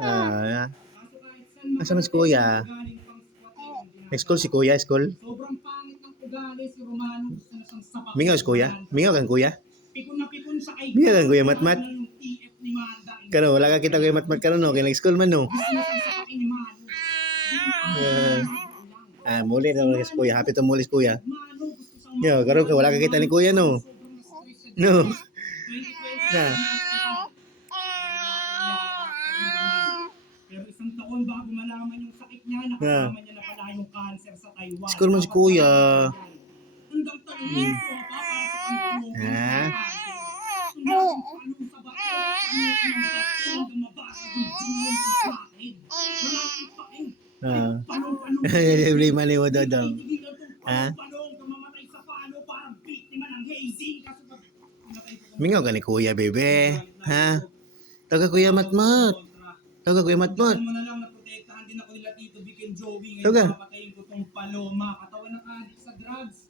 Ah, asa man si kuya? Nag-school si kuya, school? Sobrang pangit ng ugali si Romano, gusto na siyang sapakin. Mingaw si kuya? Mingaw kang kuya? Pikon na pikon sa kay Mingaw kang kuya matmat? yung TF ni Manda. Kano, wala ka kita kuya matmat karon no? Kaya nag-school man no? Gusto na siyang sapakin ni Mano. Muli na ulit si kuya. Happy to muli si kuya. Mano, gusto siyang Yo, karon ka wala ka kita ni kuya no? No. Na. Pero isang taon bago malaman yung sakit niya, nakasama niya na pala yung cancer sa Taiwan. School man si kuya. Hanggang talungin ko pa para sa pangkulong. Ha? Problema ni mo dodong. Ha? Mingaw ka ni kuya, bebe. Ha? Taga kuya matmat. Taga kuya matmat. Mo na lang na protektahan din ako nila Tito Vic and Joey. Taga. Ngayon papatayin ko tong Paloma. Katawan ng adik sa drugs.